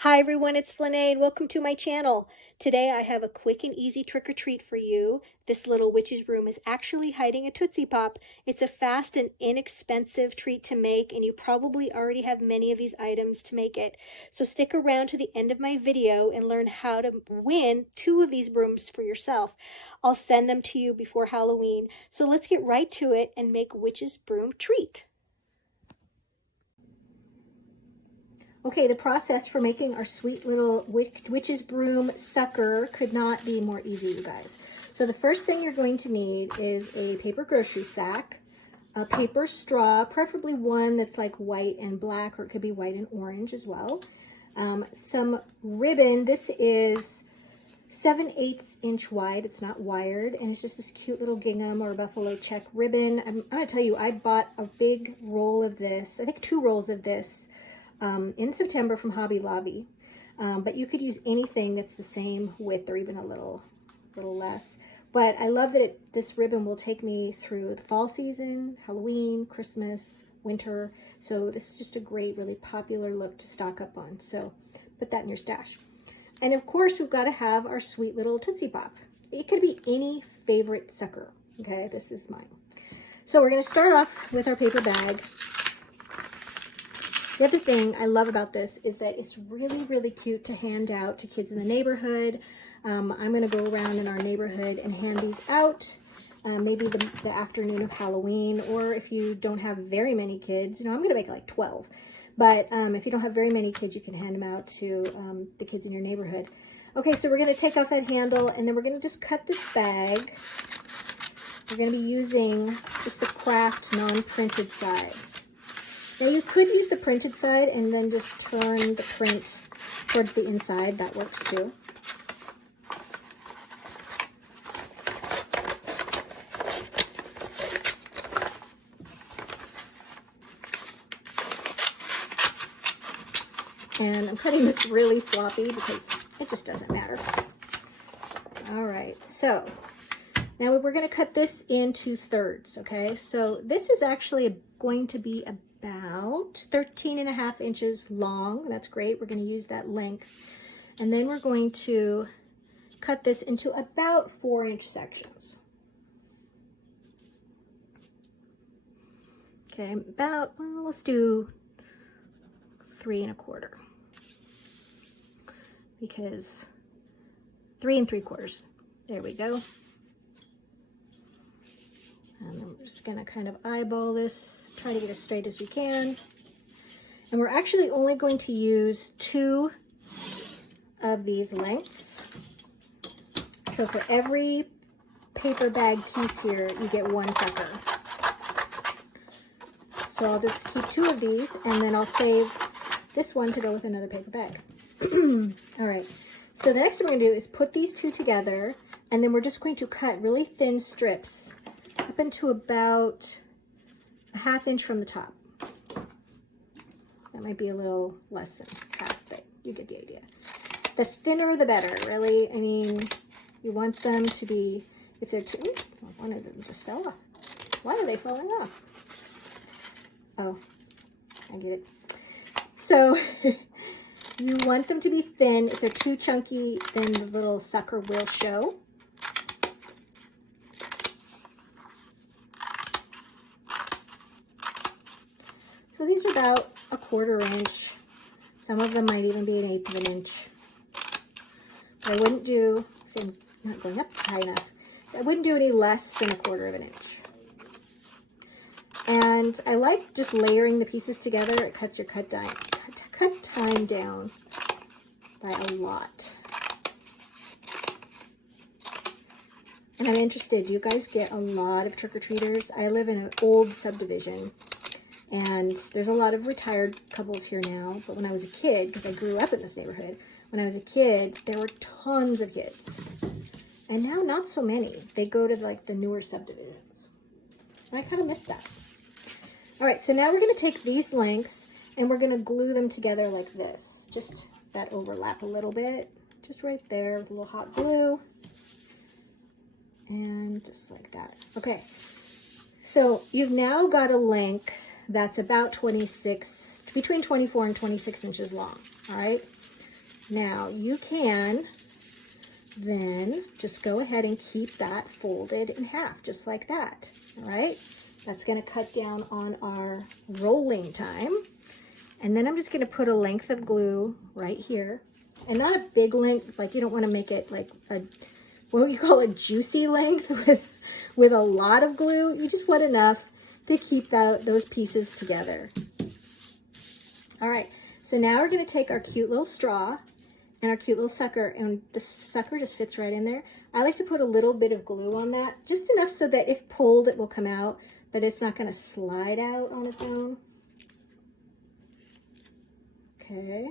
Hi everyone, it's Lene. Welcome to my channel. Today I have a quick and easy trick-or-treat for you. This little witch's broom is actually hiding a Tootsie Pop. It's a fast and inexpensive treat to make, and you probably already have many of these items to make it. So stick around to the end of my video and learn how to win 2 of these brooms for yourself. I'll send them to you before Halloween. So let's get right to it and make witch's broom treat. Okay, the process for making our sweet little witch's broom sucker could not be more easy, you guys. So the first thing you're going to need is a paper grocery sack, a paper straw, preferably one that's like white and black, or it could be white and orange as well. Some ribbon. This is 7/8 inch wide. It's not wired, and it's just this cute little gingham or buffalo check ribbon. I'm gonna tell you, I bought a big roll of this, I think 2 rolls of this, in September from Hobby Lobby, but you could use anything that's the same width or even a little less. But I love that this ribbon will take me through the fall season, Halloween, Christmas, winter. So this is just a great, really popular look to stock up on. So put that in your stash. And of course, we've got to have our sweet little Tootsie Pop. It could be any favorite sucker. Okay, this is mine. So we're going to start off with our paper bag. The other thing I love about this is that it's really, really cute to hand out to kids in the neighborhood. I'm going to go around in our neighborhood and hand these out, maybe the afternoon of Halloween, or if you don't have very many kids, I'm going to make like 12. But if you don't have very many kids, you can hand them out to the kids in your neighborhood. Okay, so we're going to take off that handle, and then we're going to just cut this bag. We're going to be using just the craft non-printed side. Now you could use the printed side and then just turn the print towards the inside. That works too. And I'm cutting this really sloppy because it just doesn't matter. All right, so now we're going to cut this into thirds, okay? So this is actually going to be about 13.5 inches long. That's great. We're going to use that length. And then we're going to cut this into about 4-inch sections. Okay, about, well, let's do 3 1/4. Because 3 3/4. There we go. And then we're just going to kind of eyeball this, try to get as straight as we can. And we're actually only going to use 2 of these lengths. So for every paper bag piece here, you get 1 sucker. So I'll just keep 2 of these, and then I'll save this one to go with another paper bag. All right. So the next thing we're going to do is put these 2 together, and then we're just going to cut really thin strips up into about 1/2 inch from the top. That might be a little less than half, but you get the idea. The thinner, the better, really. I mean, you want them to be, if they're too, one of them just fell off. Why are they falling off? Oh, I get it. So you want them to be thin. If they're too chunky, then the little sucker will show. So these are about 1/4 inch. Some of them might even be 1/8 of an inch. But I wouldn't do, see, I'm not going up high enough. I wouldn't do any less than 1/4 of an inch. And I like just layering the pieces together. It cuts your cut time down by a lot. And I'm interested, do you guys get a lot of trick-or-treaters? I live in an old subdivision, and there's a lot of retired couples here now. But when I was a kid, because I grew up in this neighborhood, when I was a kid, there were tons of kids. And now not so many. They go to like the newer subdivisions. And I kind of miss that. All right, so now we're going to take these lengths and we're going to glue them together like this. Just that overlap a little bit. Just right there with a little hot glue. And just like that. Okay, so you've now got a length that's about between 24 and 26 inches long, all right? Now you can then just go ahead and keep that folded in half, just like that, all right? That's gonna cut down on our rolling time. And then I'm just gonna put a length of glue right here. And not a big length, like you don't wanna make it like a, what you call a juicy length with a lot of glue. You just want enough to keep those pieces together. All right, so now we're gonna take our cute little straw and our cute little sucker, and the sucker just fits right in there. I like to put a little bit of glue on that, just enough so that if pulled, it will come out, but it's not gonna slide out on its own. Okay,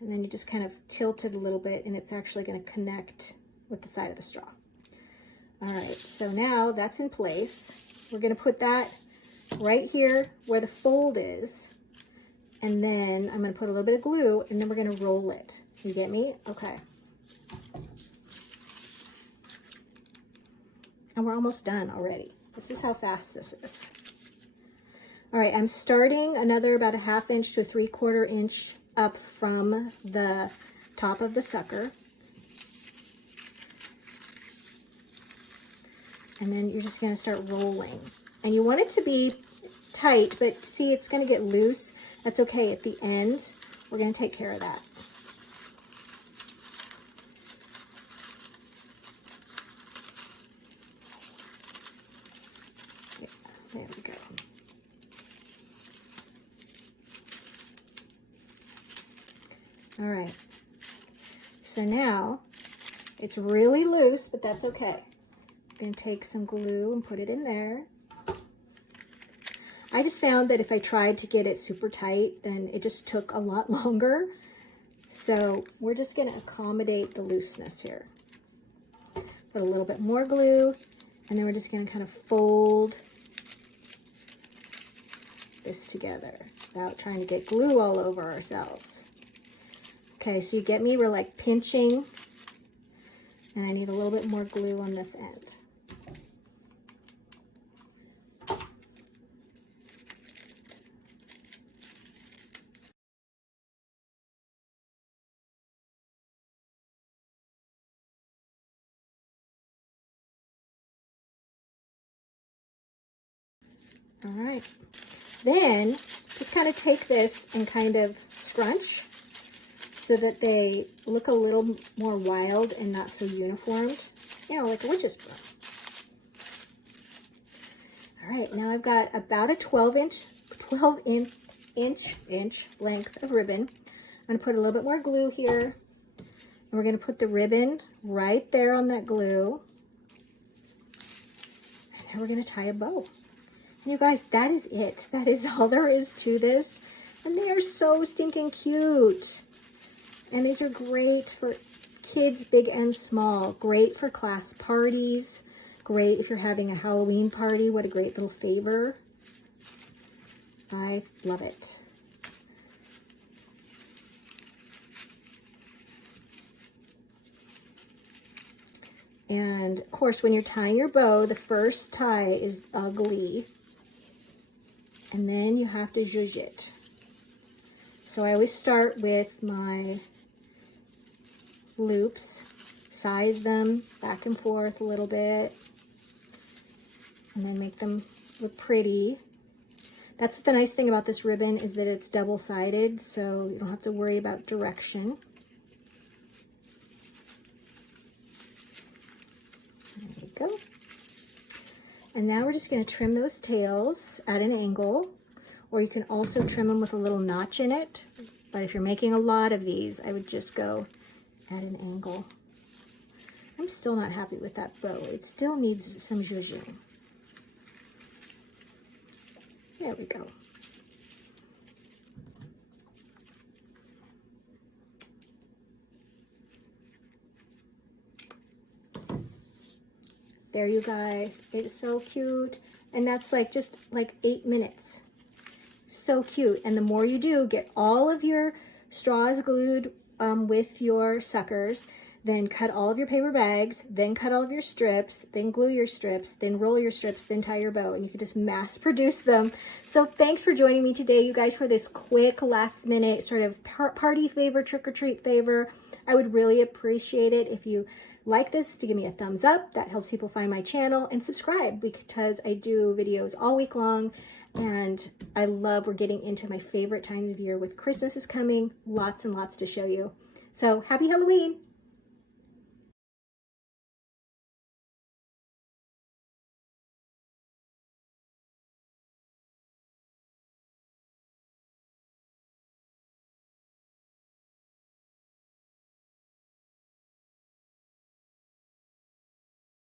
and then you just kind of tilt it a little bit and it's actually gonna connect with the side of the straw. All right, so now that's in place. We're gonna put that right here where the fold is. And then I'm gonna put a little bit of glue and then we're gonna roll it. You get me? Okay. And we're almost done already. This is how fast this is. All right, I'm starting another about a 1/2 inch to a 3/4 inch up from the top of the sucker. And then you're just gonna start rolling. And you want it to be tight, but see, it's gonna get loose. That's okay. At the end, we're going to take care of that. Okay, there we go. All right. So now it's really loose, but that's okay. I'm going to take some glue and put it in there. I just found that if I tried to get it super tight, then it just took a lot longer. So we're just going to accommodate the looseness here. Put a little bit more glue, and then we're just going to kind of fold this together without trying to get glue all over ourselves. Okay, so you get me? We're like pinching, and I need a little bit more glue on this end. All right, then just kind of take this and kind of scrunch so that they look a little more wild and not so uniformed, you know, like a witch's broom. All right, now I've got about a 12 inch length of ribbon. I'm gonna put a little bit more glue here, and we're gonna put the ribbon right there on that glue, and then we're gonna tie a bow. You guys, that is it. That is all there is to this. And they are so stinking cute. And these are great for kids, big and small. Great for class parties. Great if you're having a Halloween party. What a great little favor. I love it. And of course, when you're tying your bow, the first tie is ugly. And then you have to zhuzh it. So I always start with my loops, size them back and forth a little bit, and then make them look pretty. That's the nice thing about this ribbon, is that it's double-sided, so you don't have to worry about direction. There you go. And now we're just going to trim those tails at an angle, or you can also trim them with a little notch in it. But if you're making a lot of these, I would just go at an angle. I'm still not happy with that bow. It still needs some zhuzhing. There we go. There you guys, it's so cute. And that's like just like 8 minutes. So cute. And the more you do, get all of your straws glued with your suckers. then cut all of your paper bags, then cut all of your strips, then glue your strips, then roll your strips, then tie your bow, and you can just mass produce them. So thanks for joining me today, you guys, for this quick last minute sort of party favor, trick or treat favor. I would really appreciate it if you like this to give me a thumbs up. That helps people find my channel, and subscribe because I do videos all week long. And I love, we're getting into my favorite time of year with Christmas is coming. Lots and lots to show you. So happy Halloween.